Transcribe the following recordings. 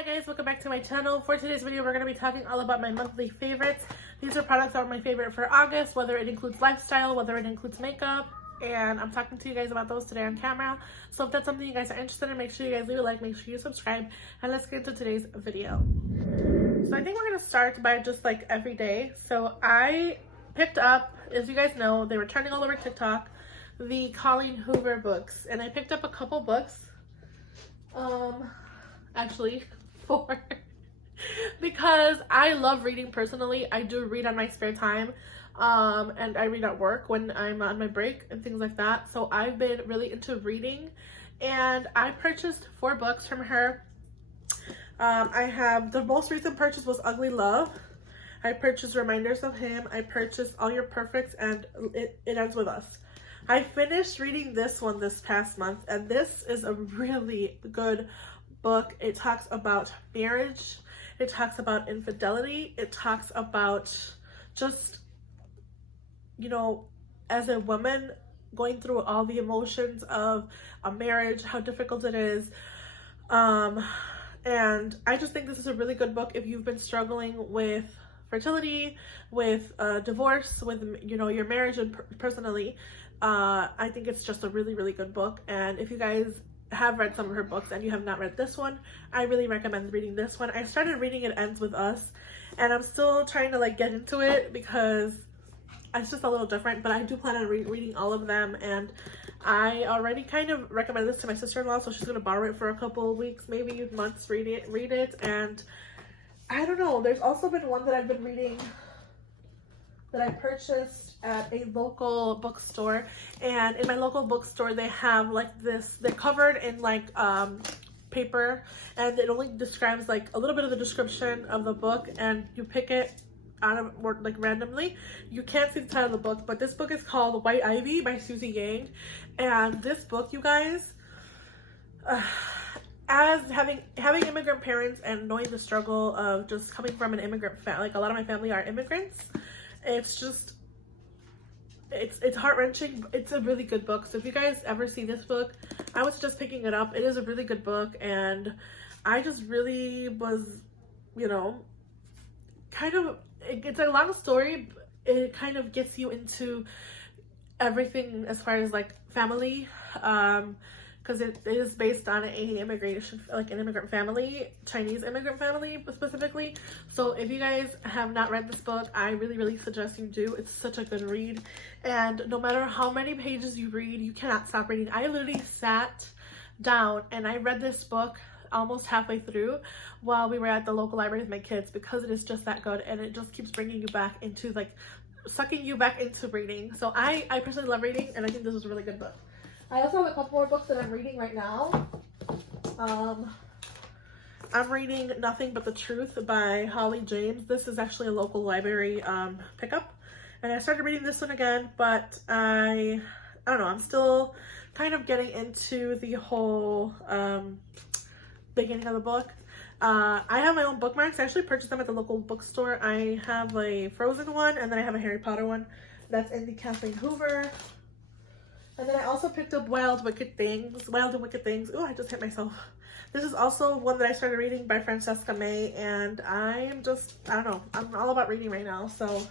Hi guys, welcome back to my channel. For today's video, we're going to be talking all about my monthly favorites. These are products that are my favorite for August, whether it includes lifestyle, whether it includes makeup, and I'm talking to you guys about those today on camera. So if that's something you guys are interested in, make sure you guys leave a like, make sure you subscribe, and let's get into today's video. So I think we're going to start by just like every day. So I picked up, as you guys know, they were trending all over TikTok, the Colleen Hoover books, and I picked up a couple books. Actually, 4 because I love reading personally. I do read on my spare time, and I read at work when I'm on my break and things like that. So I've been really into reading, and I purchased 4 books from her. I have, the most recent purchase was Ugly Love. I purchased Reminders of Him. I purchased All Your Perfects and It Ends With Us. I finished reading this one this past month, and this is a really good book. It talks about marriage, it talks about infidelity, it talks about just, you know, as a woman going through all the emotions of a marriage, how difficult it is. And I just think this is a really good book if you've been struggling with fertility, with divorce, with, you know, your marriage and personally. I think it's just a really, really good book. And if you guys have read some of her books and you have not read this one, I really recommend reading this one. I started reading It Ends With Us, and I'm still trying to like get into it because it's just a little different, but I do plan on reading all of them. And I already kind of recommend this to my sister-in-law, so she's going to borrow it for a couple of weeks, maybe months, read it. And I don't know, there's also been one that I've been reading that I purchased at a local bookstore, and in my local bookstore they have like this, they're covered in like paper, and it only describes like a little bit of the description of the book, and you pick it out of, or like randomly. You can't see the title of the book, but this book is called White Ivy by Susie Yang. And this book, you guys, as having immigrant parents and knowing the struggle of just coming from an immigrant family, like a lot of my family are immigrants, it's just, it's heart-wrenching. It's a really good book. So if you guys ever see this book, I was just picking it up. It is a really good book, and I just really was, you know, kind of, it's a long story. It kind of gets you into everything as far as like family, because it is based on an immigration, like an immigrant family, Chinese immigrant family specifically. So if you guys have not read this book, I really, really suggest you do. It's such a good read, and no matter how many pages you read, you cannot stop reading. I literally sat down and I read this book almost halfway through while we were at the local library with my kids, because it is just that good, and it just keeps bringing you back into, like, sucking you back into reading. So I personally love reading, and I think this is a really good book. I also have a couple more books that I'm reading right now. I'm reading Nothing But the Truth by Holly James. This is actually a local library pickup, and I started reading this one again, but I don't know, I'm still kind of getting into the whole beginning of the book. I have my own bookmarks. I actually purchased them at the local bookstore. I have a Frozen one, and then I have a Harry Potter one that's in the Kathleen Hoover. And then I also picked up Wild and Wicked Things. Oh, I just hit myself. This is also one that I started reading by Francesca May, and I'm just, I don't know, I'm all about reading right now. So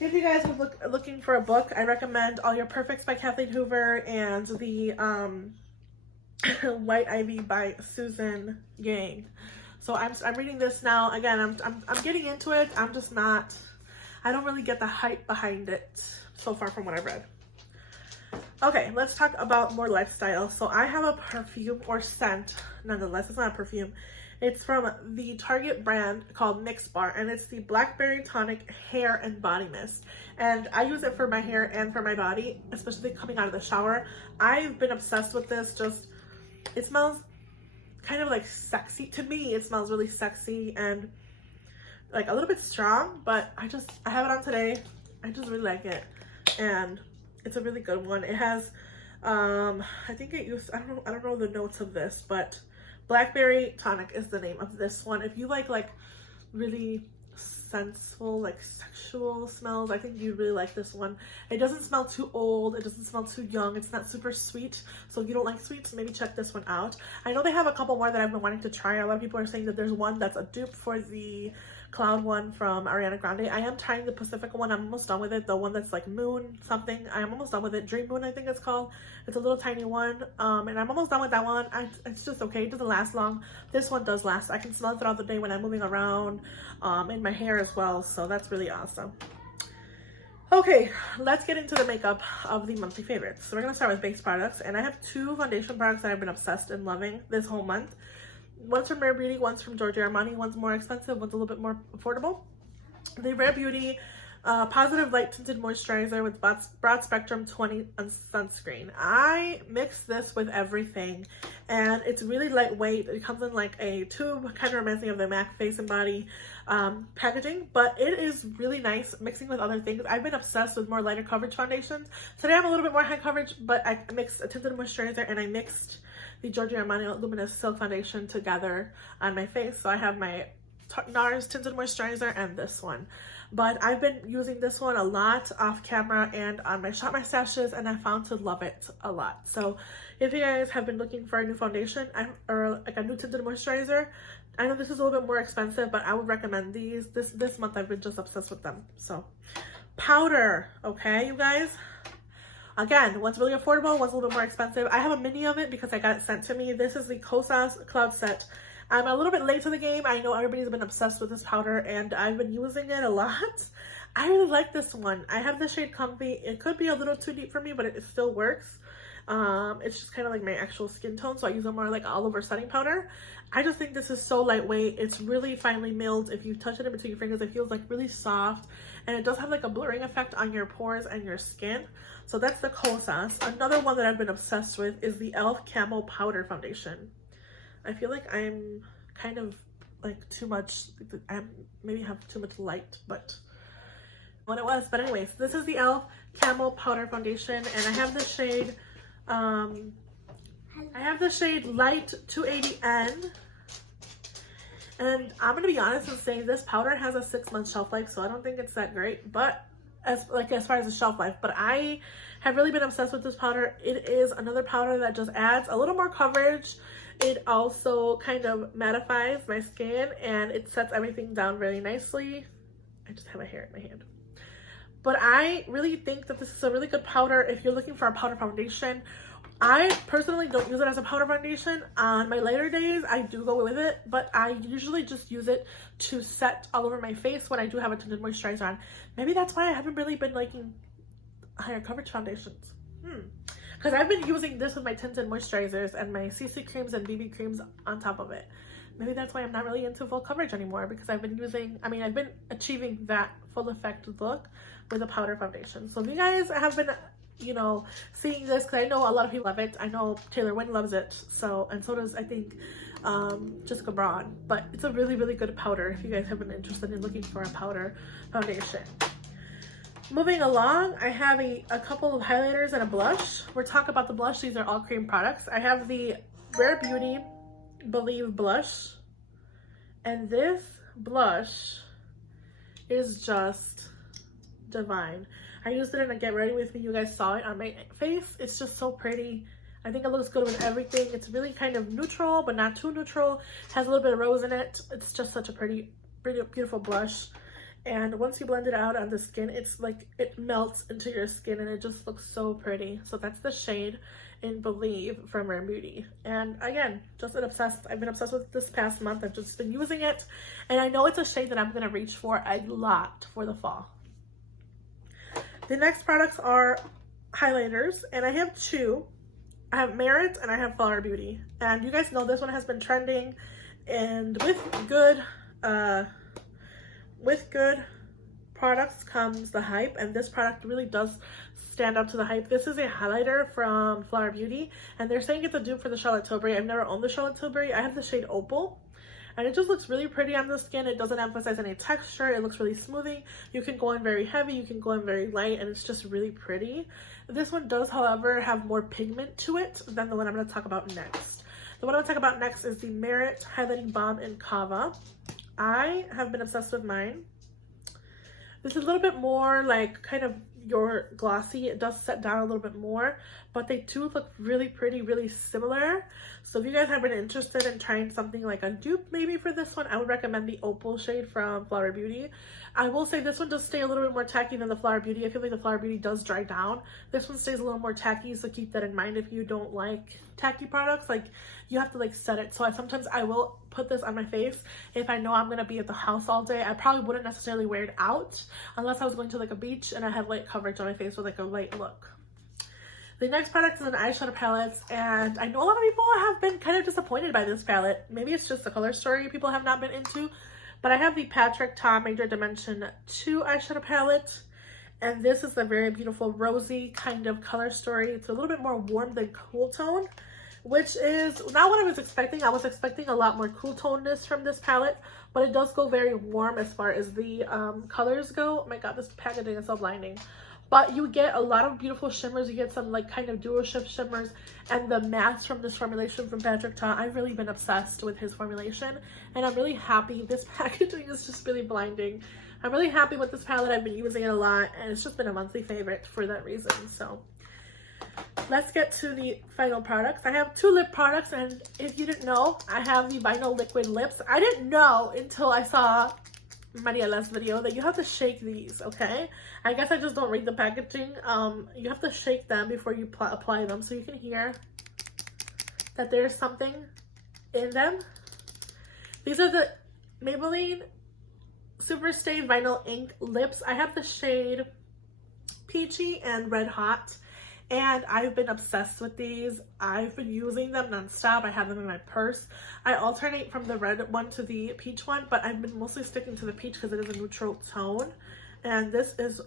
if you guys are looking for a book, I recommend All Your Perfects by Kathleen Hoover and the White Ivy by Susan Yang. So I'm reading this now. Again, I'm getting into it. I'm just not, I don't really get the hype behind it so far from what I've read. Okay, let's talk about more lifestyle. So I have a perfume or scent, nonetheless. It's not a perfume. It's from the Target brand called Mix Bar, and it's the Blackberry Tonic Hair and Body Mist. And I use it for my hair and for my body, especially coming out of the shower. I've been obsessed with this. Just, it smells kind of like sexy. To me, it smells really sexy and like a little bit strong, but I have it on today. I just really like it, and it's a really good one. It has, I think it used, I don't know the notes of this, but Blackberry Tonic is the name of this one. If you like really sensual, like sexual smells. I think you'd really like this one. It doesn't smell too old, it doesn't smell too young, it's not super sweet. So if you don't like sweets, maybe check this one out. I know they have a couple more that I've been wanting to try. A lot of people are saying that there's one that's a dupe for the Cloud one from Ariana Grande. I am trying the Pacific one. I'm almost done with it. The one that's like Moon something. I am almost done with it. Dream Moon, I think it's called. It's a little tiny one. And I'm almost done with that one. It's just okay. It doesn't last long. This one does last. I can smell it throughout the day when I'm moving around, in my hair as well. So that's really awesome. Okay, let's get into the makeup of the monthly favorites. So we're gonna start with base products, and I have two foundation products that I've been obsessed and loving this whole month. One's from Rare Beauty, one's from Giorgio Armani. One's more expensive, one's a little bit more affordable. The Rare Beauty Positive Light Tinted Moisturizer with Broad Spectrum 20 sunscreen. I mix this with everything, and it's really lightweight. It comes in like a tube, kind of reminds me of the MAC Face and Body packaging, but it is really nice mixing with other things. I've been obsessed with more lighter coverage foundations. Today I'm a little bit more high coverage, but I mixed a tinted moisturizer and I mixed the Giorgio Armani Luminous Silk Foundation together on my face. So I have my NARS Tinted Moisturizer and this one. But I've been using this one a lot off camera and on my Shop My Stashes, and I found to love it a lot. So if you guys have been looking for a new foundation or like a new tinted moisturizer, I know this is a little bit more expensive, but I would recommend these. This month I've been just obsessed with them. So powder, okay, you guys? Again, one's really affordable, one's a little bit more expensive. I have a mini of it because I got it sent to me. This is the Kosas Cloud Set. I'm a little bit late to the game. I know everybody's been obsessed with this powder and I've been using it a lot. I really like this one. I have the shade Comfy. It could be a little too deep for me, but it still works. It's just kind of like my actual skin tone, so I use a more like all over setting powder. I just think this is so lightweight. It's really finely milled. If you touch it in between your fingers, it feels like really soft, and it does have like a blurring effect on your pores and your skin. So that's the Kosas. Another one that I've been obsessed with is the e.l.f. Camo Powder Foundation. I feel like I'm kind of like too much, I maybe have too much light, but what it was. But anyways, this is the e.l.f. Camo Powder Foundation, and I have the shade Light 280N, and I'm gonna be honest and say this powder has a 6-month shelf life, so I don't think it's that great, but as far as the shelf life. But I have really been obsessed with this powder. It is another powder that just adds a little more coverage. It also kind of mattifies my skin, and it sets everything down really nicely. I just have a hair in my hand. But I really think that this is a really good powder if you're looking for a powder foundation. I personally don't use it as a powder foundation. On my lighter days, I do go with it, but I usually just use it to set all over my face when I do have a tinted moisturizer on. Maybe that's why I haven't really been liking higher coverage foundations. Because I've been using this with my tinted moisturizers and my CC creams and BB creams on top of it. Maybe that's why I'm not really into full coverage anymore, because I've been achieving that full effect look with a powder foundation. So if you guys have been, you know, seeing this, because I know a lot of people love it. I know Taylor Wynn loves it, and so does, I think, Jessica Braun. But it's a really, really good powder if you guys have been interested in looking for a powder foundation. Moving along, I have a couple of highlighters and a blush. We're talking about the blush. These are all cream products. I have the Rare Beauty Believe blush, and this blush is just divine. I used it in a Get Ready With Me. You guys saw it on my face. It's just so pretty. I think it looks good with everything. It's really kind of neutral, but not too neutral. Has a little bit of rose in it. It's just such a pretty, beautiful blush. And once you blend it out on the skin, it's like it melts into your skin and it just looks so pretty. So that's the shade in Believe from Rare Beauty. And again, just I've been obsessed with this past month. I've just been using it, and I know it's a shade that I'm gonna reach for a lot for the fall. The next products are highlighters, and I have two. I have Merit and I have Flower Beauty. And you guys know this one has been trending, and with good products comes the hype, and this product really does stand up to the hype. This is a highlighter from Flower Beauty, and they're saying it's a dupe for the Charlotte Tilbury. I've never owned the Charlotte Tilbury. I have the shade Opal, and it just looks really pretty on the skin. It doesn't emphasize any texture. It looks really smoothing. You can go in very heavy, you can go in very light, and it's just really pretty. This one does, however, have more pigment to it than the one I'm going to talk about next. The one I'm going to talk about next is the Merit Highlighting Balm in Kava. I have been obsessed with mine. This is a little bit more like kind of your glossy. It does set down a little bit more, but they do look really pretty, really similar. So if you guys have been interested in trying something like a dupe maybe for this one, I would recommend the Opal shade from Flower Beauty. I will say this one does stay a little bit more tacky than the Flower Beauty. I feel like the Flower Beauty does dry down. This one stays a little more tacky, so keep that in mind if you don't like tacky products. Like, you have to like set it. So sometimes I will put this on my face if I know I'm gonna be at the house all day. I probably wouldn't necessarily wear it out unless I was going to like a beach and I had light coverage on my face with like a light look. The next product is an eyeshadow palette, and I know a lot of people have been kind of disappointed by this palette. Maybe it's just the color story people have not been into, but I have the Patrick Ta Major Dimension 2 eyeshadow palette, and this is a very beautiful rosy kind of color story. It's a little bit more warm than cool tone, which is not what I was expecting. I was expecting a lot more cool toneness from this palette, but it does go very warm as far as the colors go. Oh my god, this packaging is so blinding. But you get a lot of beautiful shimmers. You get some like kind of dual shift shimmers, and the mattes from this formulation from Patrick Ta. I've really been obsessed with his formulation, and I'm really happy. This packaging is just really blinding. I'm really happy with this palette. I've been using it a lot, and it's just been a monthly favorite for that reason. So let's get to the final products. I have 2 lip products, and if you didn't know, I have the Vinyl Liquid Lips. I didn't know until I saw Mariela's video that you have to shake these, okay? I guess I just don't read the packaging. You have to shake them before you apply them, so you can hear that there's something in them. These are the Maybelline Superstay Vinyl Ink Lips. I have the shade Peachy and Red Hot, and I've been obsessed with these. I've been using them nonstop. I have them in my purse. I alternate from the red one to the peach one, but I've been mostly sticking to the peach because it is a neutral tone. And this is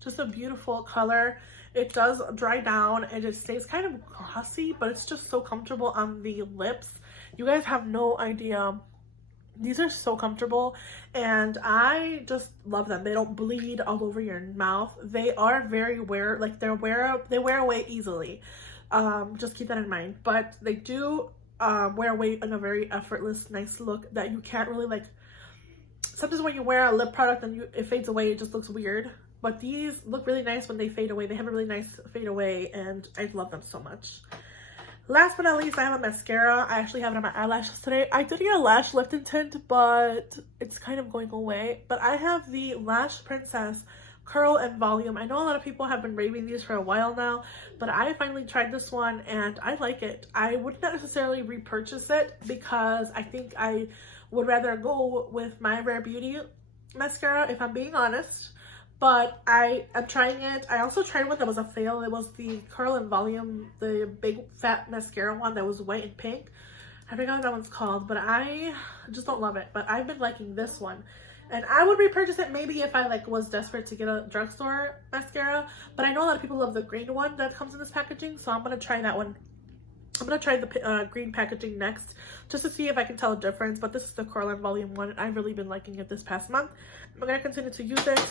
just a beautiful color. It does dry down and it stays kind of glossy, but it's just so comfortable on the lips. You guys have no idea. These are so comfortable, and I just love them. They don't bleed all over your mouth. They are very they wear away easily. Just keep that in mind. But they do wear away in a very effortless, nice look that you can't really like. Sometimes when you wear a lip product and it fades away, it just looks weird. But these look really nice when they fade away. They have a really nice fade away, and I love them so much. Last but not least, I have a mascara. I actually have it on my eyelashes today. I did get a lash lift and tint, but it's kind of going away. But I have the Lash Princess Curl and Volume. I know a lot of people have been raving these for a while now, but I finally tried this one and I like it. I would not necessarily repurchase it because I think I would rather go with my Rare Beauty mascara, if I'm being honest. But I am trying it. I also tried one that was a fail. It was the Curl and Volume, the big fat mascara one that was white and pink. I forgot what that one's called, but I just don't love it. But I've been liking this one. And I would repurchase it maybe if I like was desperate to get a drugstore mascara. But I know a lot of people love the green one that comes in this packaging, so I'm going to try that one. I'm going to try the green packaging next just to see if I can tell a difference. But this is the Curl and Volume one. I've really been liking it this past month. I'm going to continue to use it.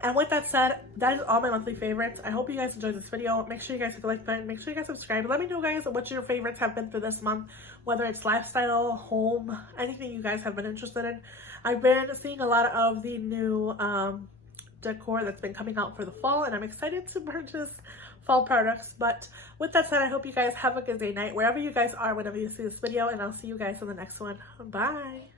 And with that said, that is all my monthly favorites. I hope you guys enjoyed this video. Make sure you guys hit the like button. Make sure you guys subscribe. Let me know, guys, what your favorites have been for this month. Whether it's lifestyle, home, anything you guys have been interested in. I've been seeing a lot of the new decor that's been coming out for the fall. And I'm excited to purchase fall products. But with that said, I hope you guys have a good day, night, wherever you guys are, whenever you see this video. And I'll see you guys in the next one. Bye.